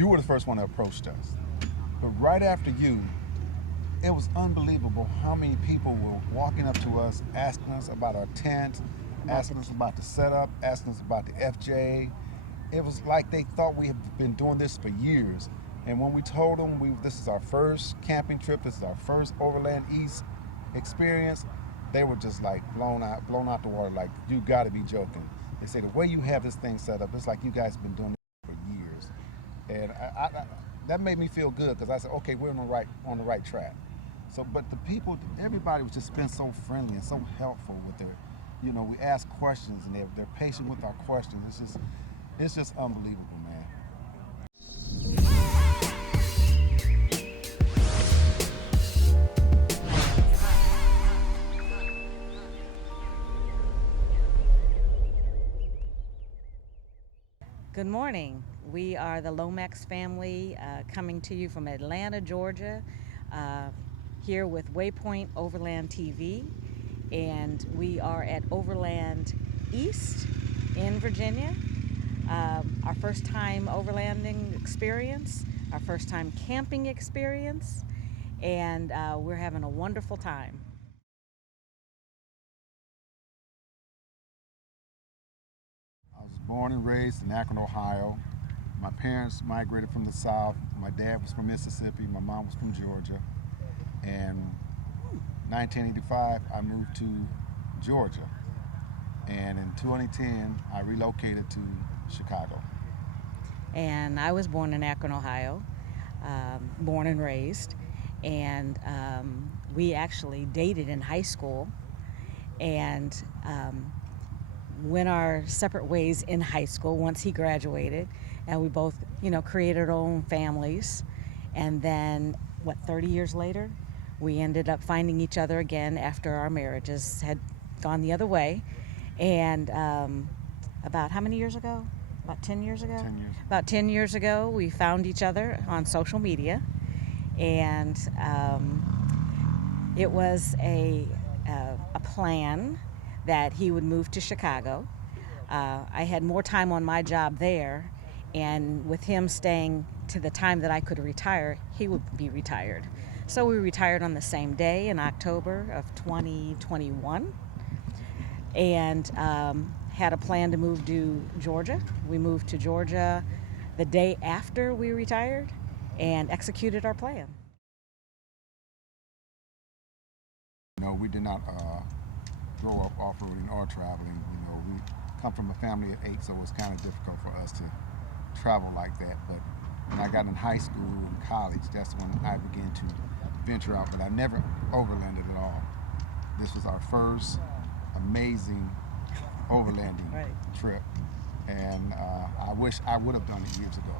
You were the first one that approached us. But right after you, it was unbelievable how many people were walking up to us, asking us about our tent, asking us about the setup, asking us about the FJ. It was like they thought we had been doing this for years. And when we told them this is our first camping trip, this is our first Overland East experience, they were just like blown out the water, like, you gotta be joking. They say the way you have this thing set up, it's like you guys have been doing it for years. And that made me feel good, because I said, okay, we're on the right track. So, but the people, everybody was just been so friendly and so helpful with their, we ask questions and they're patient with our questions. It's just unbelievable, man. Good morning. We are the Lomax'S family coming to you from Atlanta, Georgia, here with Waypoint Overland TV, and we are at Overland East in Virginia. Our first time overlanding experience, our first time camping experience, and we're having a wonderful time. I was born and raised in Akron, Ohio. My parents migrated from the South. My dad was from Mississippi, my mom was from Georgia. And 1985, I moved to Georgia. And in 2010, I relocated to Chicago. And I was born in Akron, Ohio, born and raised. And we actually dated in high school and went our separate ways in high school once he graduated. And we both, created our own families. And then, 30 years later, we ended up finding each other again after our marriages had gone the other way. And about how many years ago? About 10 years ago? 10 years. About 10 years ago, we found each other on social media. And it was a plan that he would move to Chicago. I had more time on my job there, and with him staying to the time that I could retire, he would be retired. So we retired on the same day in October of 2021, and had a plan to move to Georgia. We moved to Georgia the day after we retired and executed our plan. No, we did not grow up off-roading or traveling. We come from a family of 8, so it was kind of difficult for us to travel like that. But when I got in high school and college, that's when I began to venture out. But I never overlanded at all. This was our first amazing overlanding trip, and I wish I would have done it years ago.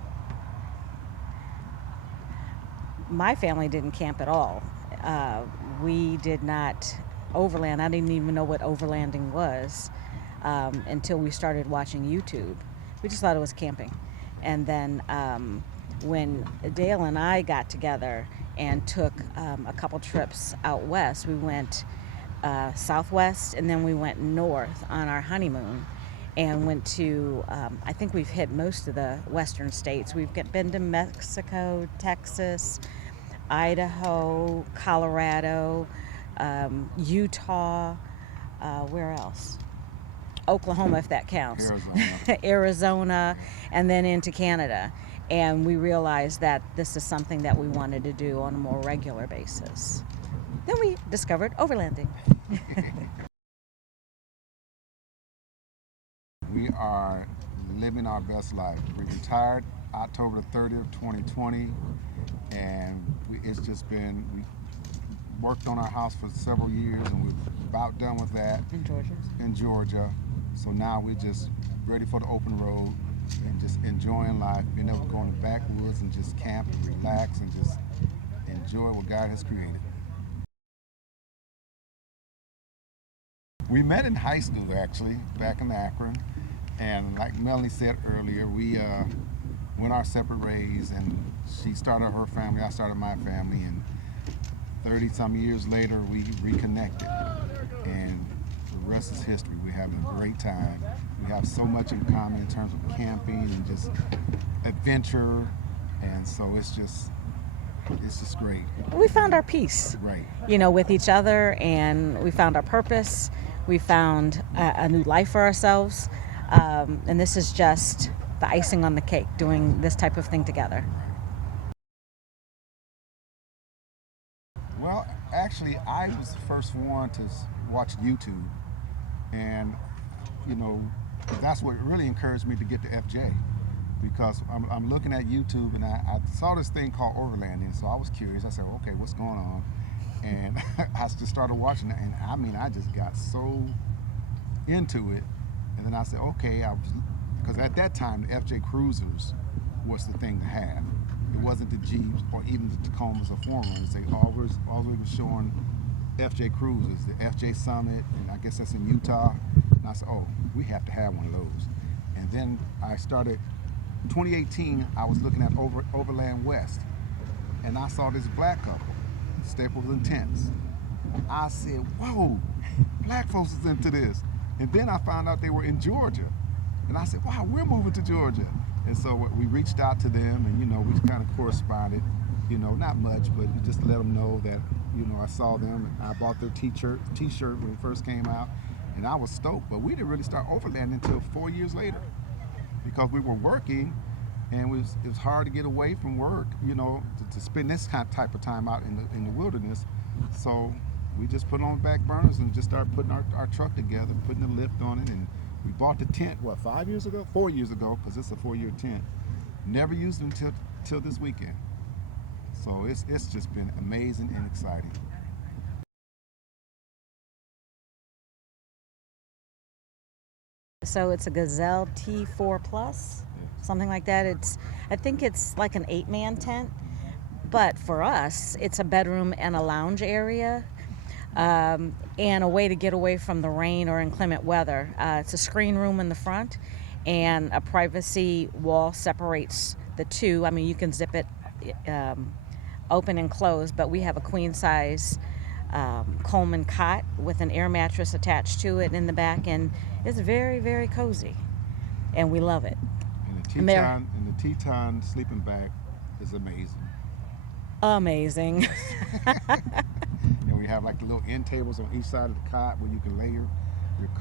My family didn't camp at all. We did not overland. I didn't even know what overlanding was until we started watching YouTube. We just thought it was camping. And then when Dale and I got together and took a couple trips out west, we went southwest and then we went north on our honeymoon and went to, I think we've hit most of the western states. We've been to Mexico, Texas, Idaho, Colorado, Utah, where else? Oklahoma, if that counts. Arizona, and then into Canada. And we realized that this is something that we wanted to do on a more regular basis. Then we discovered overlanding. We are living our best life. We retired October 30th, 2020, and it's just been, we worked on our house for several years, and we're about done with that. In Georgia. So now we're just ready for the open road and just enjoying life, being able to go in the backwoods and just camp and relax and just enjoy what God has created. We met in high school, actually, back in Akron. And like Melanie said earlier, we went our separate ways, and she started her family, I started my family, and 30-some years later, we reconnected. And the rest is history. We're having a great time. We have so much in common in terms of camping and just adventure, And so it's just great. We found our peace, Right. you know, with each other, and we found our purpose. We found a new life for ourselves, and this is just the icing on the cake, doing this type of thing together. Well, actually, I was the first one to watch YouTube, and you know, that's what really encouraged me to get to FJ, because I'm looking at YouTube and I saw this thing called Overlanding, so I was curious. I said, well, okay, what's going on? And I just started watching it, and I mean, I just got so into it. And then I said, okay, because at that time, the FJ Cruisers was the thing to have. It wasn't the Jeeps or even the Tacomas or Forerunners. They always were showing FJ Cruisers, the FJ Summit, and I guess that's in Utah. And I said, oh, we have to have one of those. And then I started, 2018, I was looking at Overland West, and I saw this black couple, Staples and Tents. I said, whoa, black folks is into this. And then I found out they were in Georgia. And I said, wow, we're moving to Georgia. And so we reached out to them, and, you know, we kind of corresponded, you know, not much, but just let them know that, you know, I saw them, and I bought their t-shirt when it first came out, and I was stoked. But we didn't really start overlanding until 4 years later, because we were working, and it was hard to get away from work, you know, to spend this type of time out in the wilderness. So we just put on back burners and just started putting our truck together, putting the lift on it, and we bought the tent, what, 5 years ago? 4 years ago, because it's a 4-year tent. Never used it until this weekend. So it's just been amazing and exciting. So it's a Gazelle T4 Plus, something like that. I think it's like an 8-man tent, but for us, it's a bedroom and a lounge area. And a way to get away from the rain or inclement weather. It's a screen room in the front, and a privacy wall separates the two. I mean, you can zip it open and close, but we have a queen size Coleman cot with an air mattress attached to it in the back, and it's very, very cozy, and we love it. And the Teton sleeping bag is amazing. Amazing. And we have like the little end tables on each side of the cot where you can lay your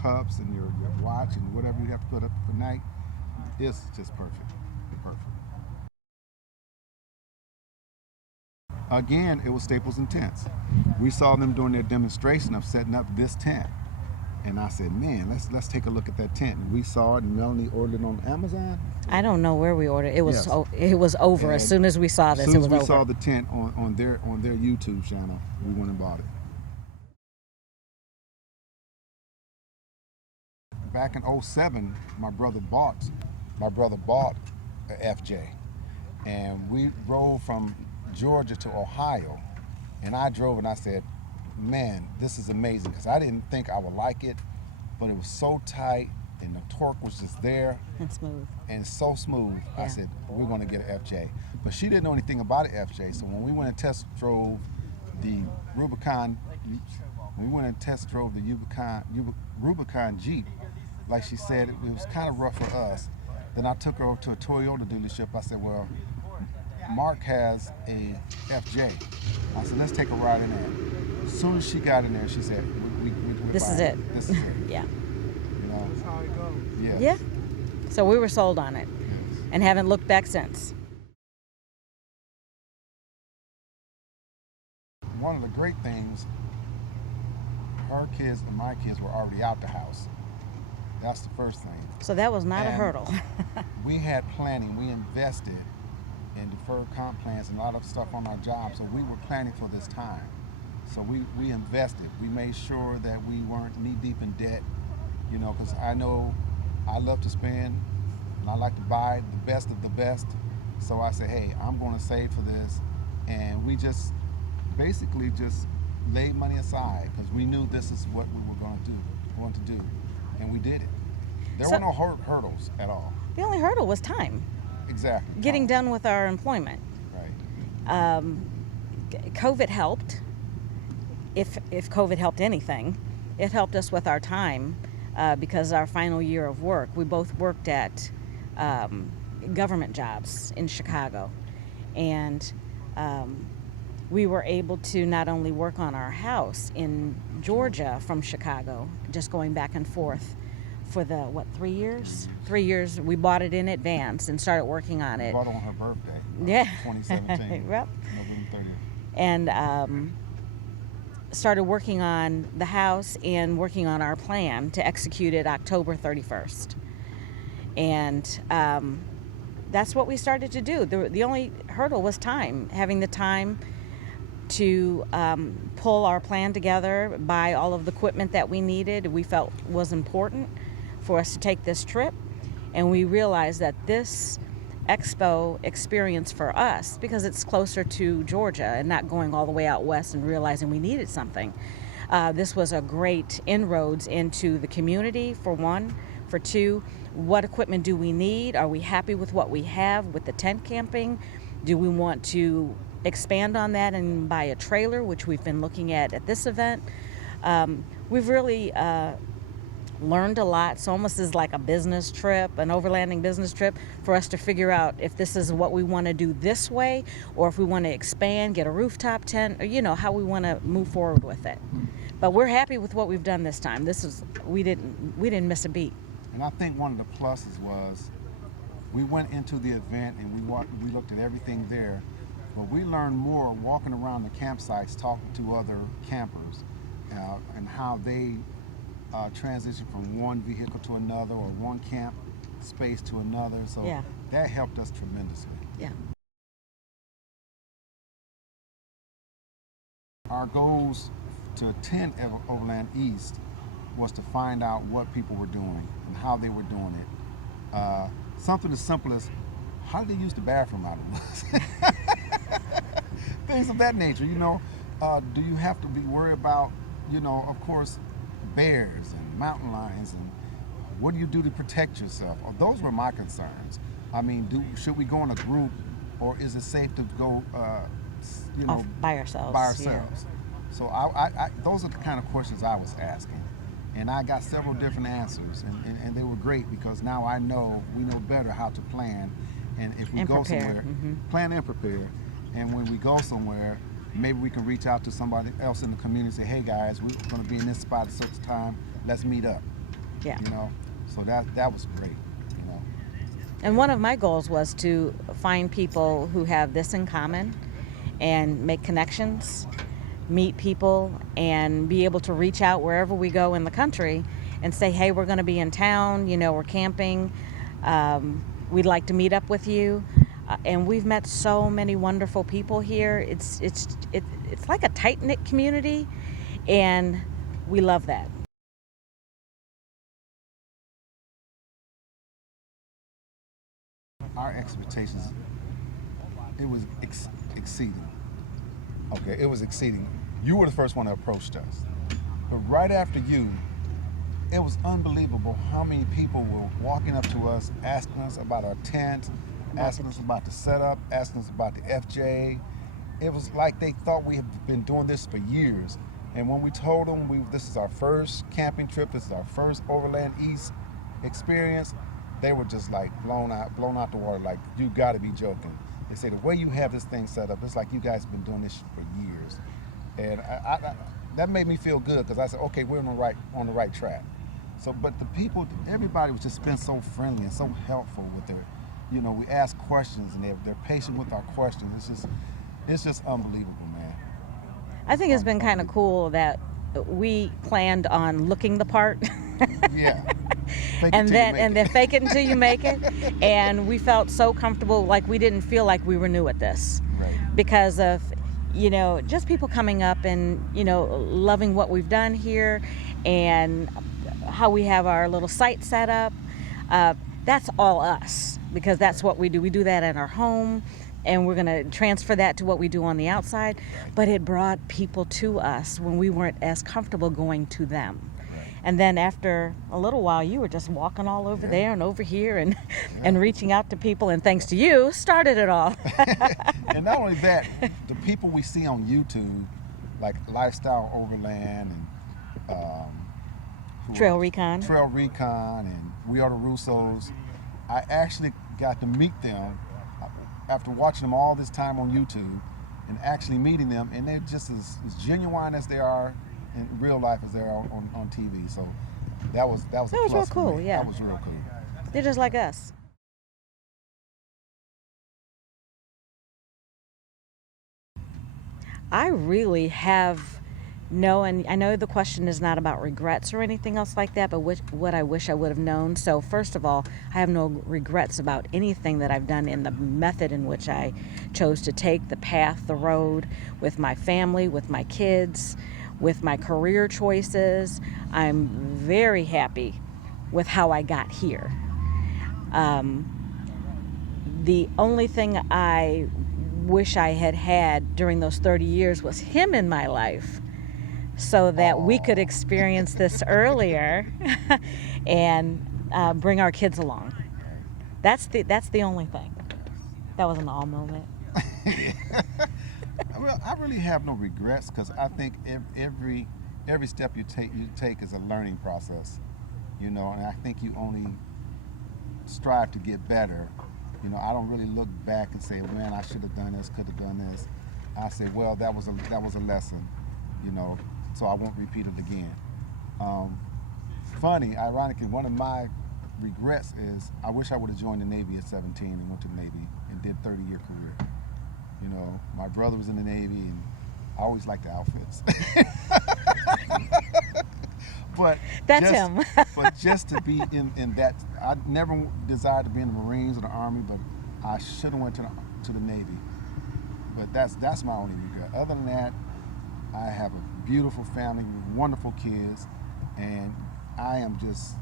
cups and your watch and whatever you have to put up for night. It's just perfect. Perfect. Again, it was Staples and Tents. We saw them doing their demonstration of setting up this tent. And I said, man, let's take a look at that tent. And we saw it, and Melanie ordered it on Amazon. I don't know where we ordered. It was Yes. It was over. And as soon as we saw this, as soon it was as we over. saw the tent on their YouTube channel, we went and bought it. Back in 2007, my brother bought a FJ, and we drove from Georgia to Ohio, and I drove and I said, man, this is amazing, because I didn't think I would like it, but it was so tight and the torque was just there and smooth. and so smooth. Yeah. I said, we're going to get an FJ. But she didn't know anything about an FJ, so when we went and test drove the Rubicon Jeep, like she said, it was kind of rough for us. Then I took her over to a Toyota dealership. I said, well, Mark has a FJ. I said, let's take a ride in there. As soon as she got in there, she said, This is it. This is it. Yeah. You know? That's how it goes. Yes. Yeah. So we were sold on it, Yes. and haven't looked back since. One of the great things, her kids and my kids were already out the house. That's the first thing. So that was not a And hurdle. We had planning. We invested in deferred comp plans and a lot of stuff on our job. So we were planning for this time. So we invested. We made sure that we weren't knee deep in debt, you know, because I know I love to spend and I like to buy the best of the best. So I said, hey, I'm going to save for this. And we just basically just laid money aside because we knew this is what we were going to do. And we did it. There were no hurdles at all. The only hurdle was time. Exactly. Getting done with our employment. Right. COVID helped. If COVID helped anything, it helped us with our time because our final year of work, we both worked at government jobs in Chicago. and we were able to not only work on our house in Georgia from Chicago, just going back and forth for the 3 years? 3 years. We bought it in advance and started working on it. Bought it on her birthday. Yeah. 2017. Yep. November 30th. And started working on the house and working on our plan to execute it October 31st. And that's what we started to do. The only hurdle was time, having the time to pull our plan together, buy all of the equipment that we needed, we felt was important for us to take this trip. And we realized that this expo experience for us, because it's closer to Georgia and not going all the way out west and realizing we needed something, this was a great inroads into the community, for one. For two, what equipment do we need? Are we happy with what we have with the tent camping? Do we want to expand on that and buy a trailer, which we've been looking at this event? We've really learned a lot. It's almost as like a business trip, an overlanding business trip, for us to figure out if this is what we want to do this way, or if we want to expand, get a rooftop tent, or how we want to move forward with it. But we're happy with what we've done this time. We didn't miss a beat. And I think one of the pluses was we went into the event and we looked at everything there, but we learned more walking around the campsites, talking to other campers, and how they transition from one vehicle to another, or one camp space to another. So yeah, that helped us tremendously. Yeah. Our goals to attend Overland East was to find out what people were doing and how they were doing it. Something as simple as, how did they use the bathroom out of us? Things of that nature, do you have to be worried about, of course, bears and mountain lions, and what do you do to protect yourself? Those were my concerns. I mean, should we go in a group, or is it safe to go, off by ourselves? Yeah. So those are the kind of questions I was asking, and I got several different answers, and they were great, because now we know better how to plan, and if we go somewhere, plan and prepare, and when we go somewhere, maybe we can reach out to somebody else in the community and say, hey guys, we're going to be in this spot at a certain time, let's meet up. Yeah. So that was great. And one of my goals was to find people who have this in common and make connections, meet people, and be able to reach out wherever we go in the country and say, hey, we're going to be in town, we're camping, we'd like to meet up with you. And we've met so many wonderful people here. It's like a tight-knit community, and we love that. Our expectations, it was exceeding. Okay, it was exceeding. You were the first one that approached us. But right after you, it was unbelievable how many people were walking up to us, asking us about our tent, asking us about the setup, asking us about the FJ. It was like they thought we had been doing this for years. And when we told them this is our first camping trip, this is our first Overland East experience, they were just like blown out the water, like, you gotta be joking. They say, the way you have this thing set up, it's like you guys have been doing this for years. And that made me feel good, because I said, okay, we're on the right track. So, but the people, everybody was just been so friendly and so helpful with their, we ask questions, and they're patient with our questions. It's just unbelievable, man. I think it's been kind of cool that we planned on looking the part. Yeah. And then fake it until you make it. And we felt so comfortable, like we didn't feel like we were new at this. Right. Because of, just people coming up and, loving what we've done here and how we have our little site set up. That's all us, because that's what we do. We do that in our home, and we're going to transfer that to what we do on the outside. But it brought people to us when we weren't as comfortable going to them. And then after a little while, you were just walking all over there and over here and reaching out to people, and thanks to you, started it all. And not only that, the people we see on YouTube, like Lifestyle Overland and Trail Recon, and We Are the Russos, I actually got to meet them after watching them all this time on YouTube and actually meeting them, and they're just as genuine as they are in real life as they are on TV. So that was a plus real cool. for me. Yeah, that was real cool. They're just like us. I really have and I know the question is not about regrets or anything else like that, but what I wish I would have known. So first of all, I have no regrets about anything that I've done in the method in which I chose to take the path, the road, with my family, with my kids, with my career choices. I'm very happy with how I got here. The only thing I wish I had during those 30 years was him in my life, so that we could experience this earlier and bring our kids along. That's the only thing. That was an all moment. Well, I really have no regrets, because I think every step you take is a learning process, and I think you only strive to get better. I don't really look back and say, man, I should have done this, could have done this. I say, well, that was a lesson, so I won't repeat it again. Funny, ironically, one of my regrets is I wish I would have joined the Navy at 17 and went to the Navy and did 30-year career. My brother was in the Navy, and I always liked the outfits. But that's him. But just to be in that, I never desired to be in the Marines or the Army, but I should have went to the Navy. But that's my only regret. Other than that, I have a beautiful family with wonderful kids, and I am just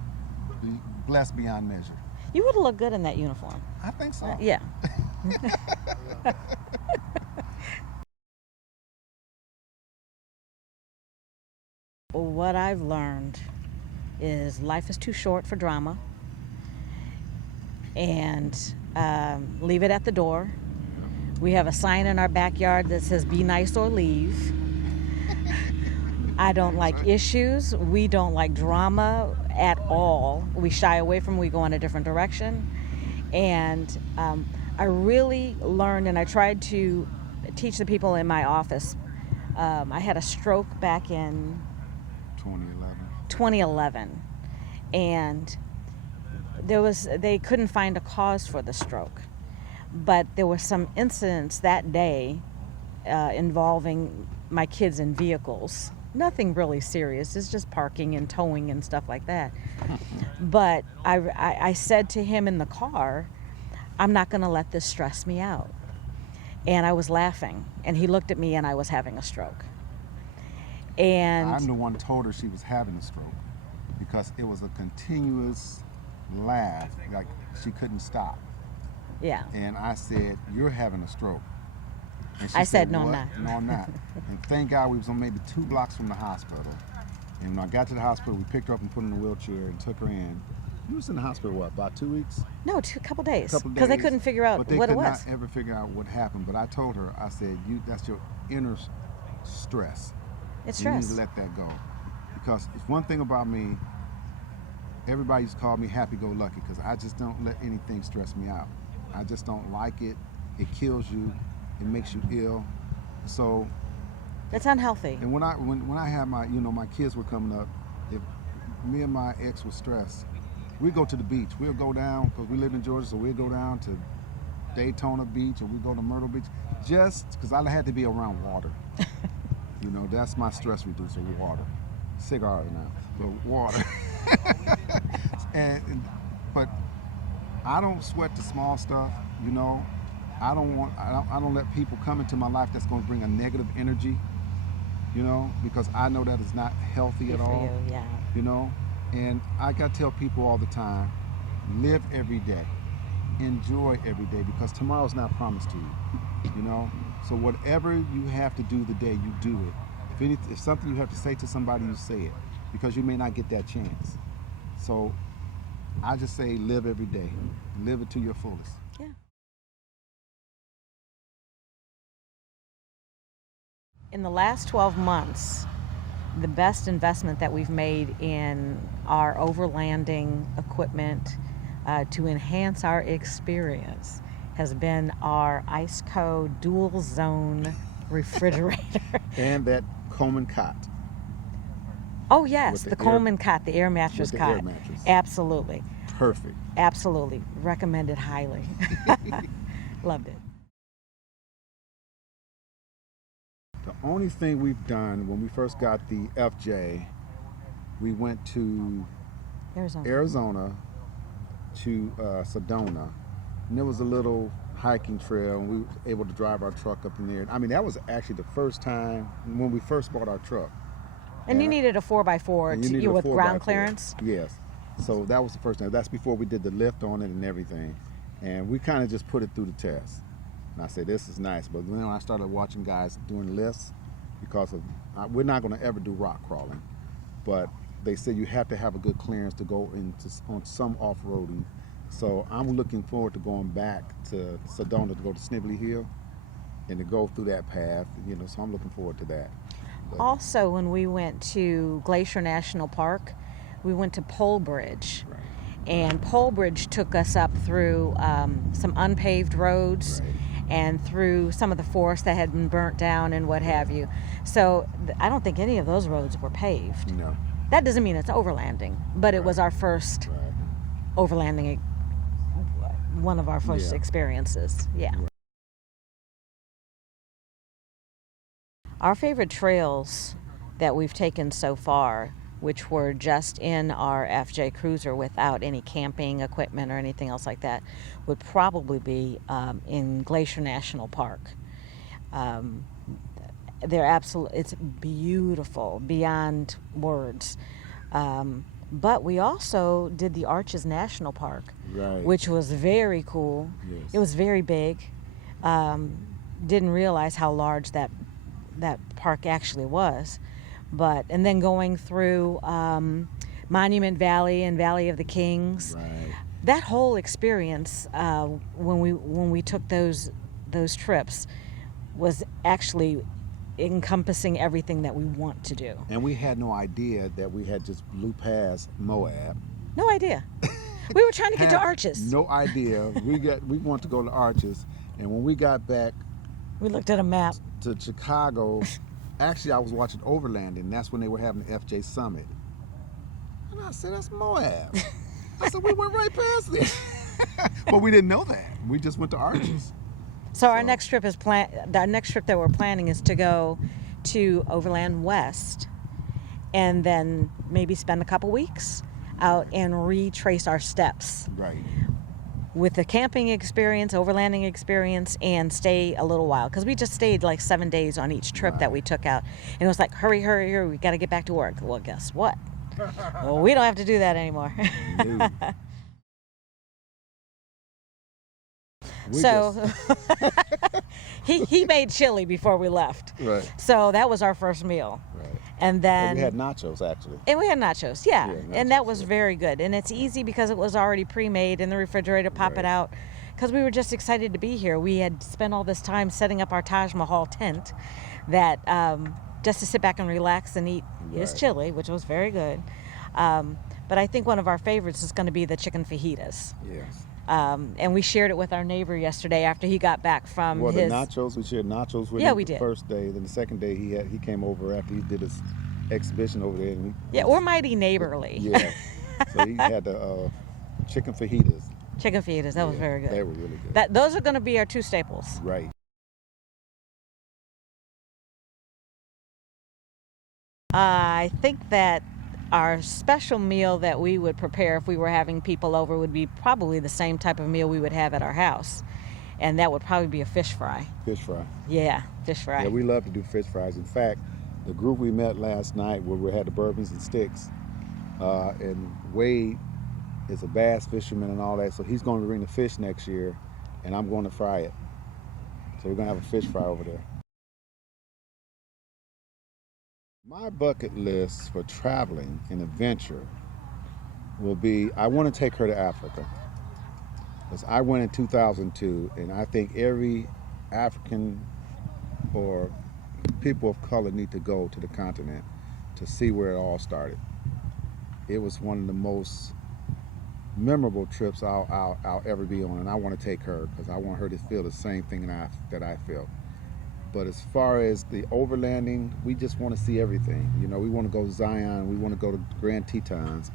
blessed beyond measure. You would look good in that uniform. I think so. Yeah. What I've learned is life is too short for drama, and leave it at the door. We have a sign in our backyard that says "Be nice or leave." I don't like issues. We don't like drama at all. We shy away from it. We go in a different direction. And I really learned, and I tried to teach the people in my office. I had a stroke back in 2011, and they couldn't find a cause for the stroke, but there were some incidents that day involving my kids in vehicles. Nothing really serious. It's just parking and towing and stuff like that. But I said to him in the car, I'm not going to let this stress me out. And I was laughing, and he looked at me, and I was having a stroke. And I'm the one who told her she was having a stroke, because it was a continuous laugh, like she couldn't stop. Yeah. And I said, "You're having a stroke." And she I said, "No, "What?" I'm not. No, I'm not. And thank God we was on maybe 2 blocks from the hospital. And when I got to the hospital, we picked her up and put her in a wheelchair and took her in. You was in the hospital, what, about 2 weeks? No, a couple days. Because they couldn't figure out what it was. But they could not ever figure out what happened. But I told her, I said, that's your inner stress. It's You need stress. to let that go. Because it's one thing about me, everybody used to call me happy-go-lucky, because I just don't let anything stress me out. I just don't like it. It kills you. It makes you ill. So It's unhealthy. And when I had my kids were coming up, if me and my ex were stressed, we'd go to the beach. We'll go down, because we live in Georgia, so we'd go down to Daytona Beach, or we'd go to Myrtle Beach, just because I had to be around water. That's my stress reducer, water. Cigar now, but water. But I don't sweat the small stuff, I don't let people come into my life that's going to bring a negative energy, because I know that is not healthy at all. For you, yeah. And I got to tell people all the time, live every day, enjoy every day, because tomorrow's not promised to you, So whatever you have to do the day, you do it. If something you have to say to somebody, you say it, because you may not get that chance. So I just say live every day, live it to your fullest. Yeah. In the last 12 months, the best investment that we've made in our overlanding equipment to enhance our experience has been our IceCo dual zone refrigerator. And that Coleman cot. Oh yes, With the the air- Coleman cot, the air mattress with the cot. air mattress. Absolutely. Perfect. Absolutely. Recommended highly. Loved it. The only thing we've done when we first got the FJ, we went to Arizona to Sedona, and there was a little hiking trail, and we were able to drive our truck up in there. I mean, that was actually the first time when we first bought our truck. And you needed a 4x4 with ground clearance? Yes. So that was the first time. That's before we did the lift on it and everything. And we kind of just put it through the test. And I said, this is nice. But then I started watching guys doing lifts, because of we're not going to ever do rock crawling. But they said you have to have a good clearance to go on some off-roading. So I'm looking forward to going back to Sedona to go to Snivelly Hill and to go through that path. So I'm looking forward to that. But also, when we went to Glacier National Park, we went to Pole Bridge. Right. And Pole Bridge took us up through some unpaved roads. Right. And through some of the forest that had been burnt down and what have you. So I don't think any of those roads were paved. No. That doesn't mean it's overlanding, but it was our first overlanding, one of our first experiences. Yeah. Right. Our favorite trails that we've taken so far, which were just in our FJ Cruiser without any camping equipment or anything else like that, would probably be in Glacier National Park. It's beautiful beyond words. But we also did the Arches National Park, which was very cool. Yes. It was very big. Didn't realize how large that park actually was. And then going through Monument Valley and Valley of the Kings, that whole experience when we took those trips was actually encompassing everything that we want to do. And we had no idea that we had just blew past Moab. No idea. We were trying to get to Arches. No idea. We wanted to go to Arches, and when we got back, we looked at a map to Chicago. Actually, I was watching Overlanding, and that's when they were having the FJ Summit. And I said, that's Moab. I said, we went right past it. But we didn't know that. We just went to Arches. So our next trip our next trip that we're planning is to go to Overland West, and then maybe spend a couple weeks out and retrace our steps. Right. With the camping experience, overlanding experience, and stay a little while. Because we just stayed like 7 days on each trip that we took out. And it was like, hurry, we got to get back to work. Well, guess what? Well, we don't have to do that anymore. No. He made chili before we left. Right. So that was our first meal. Right. And then we had nachos, actually. And we had nachos, yeah. And that was yeah. very good. And it's easy because it was already pre-made in the refrigerator, pop it out. Because we were just excited to be here. We had spent all this time setting up our Taj Mahal tent that just to sit back and relax and eat his chili, which was very good. But I think one of our favorites is going to be the chicken fajitas. Yes. And we shared it with our neighbor yesterday after he got back from the nachos, we shared nachos with him we the did. First day. Then the second day he came over after he did his exhibition over there. And we're mighty neighborly. Yeah. So he had the chicken fajitas. Chicken fajitas, that was very good. They were really good. Those are going to be our two staples. Right. I think that our special meal that we would prepare if we were having people over would be probably the same type of meal we would have at our house. And that would probably be a fish fry. Fish fry. Yeah, fish fry. Yeah, we love to do fish fries. In fact, the group we met last night where we had the bourbons and sticks, and Wade is a bass fisherman and all that, so he's going to bring the fish next year, and I'm going to fry it. So we're going to have a fish fry over there. My bucket list for traveling and adventure will be, I want to take her to Africa. Because I went in 2002, and I think every African or people of color need to go to the continent to see where it all started. It was one of the most memorable trips I'll ever be on, and I want to take her because I want her to feel the same thing that I felt. But as far as the overlanding, we just want to see everything. You know, we want to go to Zion, we want to go to Grand Tetons,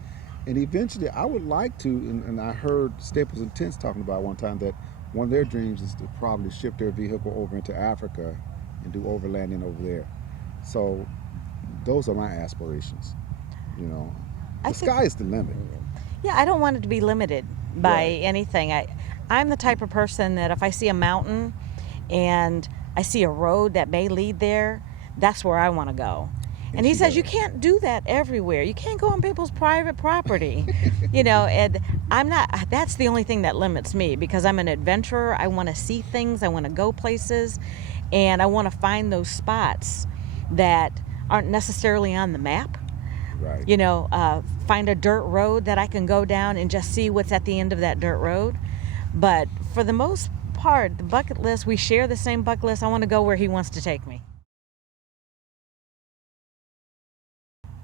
and eventually I would like to. And I heard Staples and Tents talking about one time that one of their dreams is to probably ship their vehicle over into Africa and do overlanding over there. So those are my aspirations. You know, the sky is the limit. Yeah, I don't want it to be limited by Right. anything. I'm the type of person that if I see a mountain and I see a road that may lead there, that's where I want to go. And he says, you can't do that everywhere. You can't go on people's private property. You know, and I'm not, that's the only thing that limits me because I'm an adventurer. I want to see things. I want to go places. And I want to find those spots that aren't necessarily on the map. Right. You know, find a dirt road that I can go down and just see what's at the end of that dirt road. But for the most part, the bucket list, we share the same bucket list. I want to go where he wants to take me.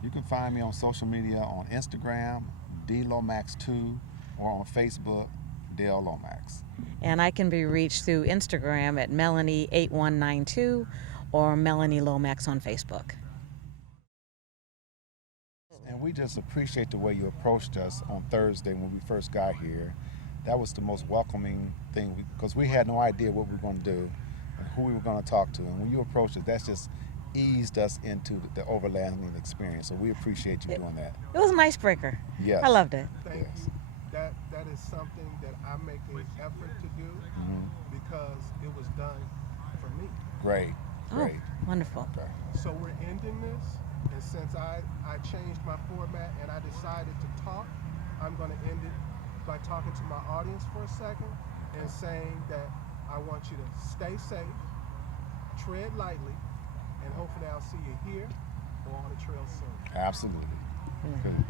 You can find me on social media on Instagram, DLomax2, or on Facebook, Dale Lomax. And I can be reached through Instagram at Melanie8192 or Melanie Lomax on Facebook. And we just appreciate the way you approached us on Thursday when we first got here. That was the most welcoming thing because we had no idea what we were going to do and who we were going to talk to. And when you approached us, that's just eased us into the overlanding experience. So we appreciate you doing that. It was an icebreaker. Yes. I loved it. Thank you. That is something that I make an effort to do because it was done for me. Great. Oh, wonderful. Okay. So we're ending this, and since I changed my format and I decided to talk, I'm going to end it by talking to my audience for a second and saying that I want you to stay safe, tread lightly, and hopefully I'll see you here or on the trail soon. Absolutely. Good.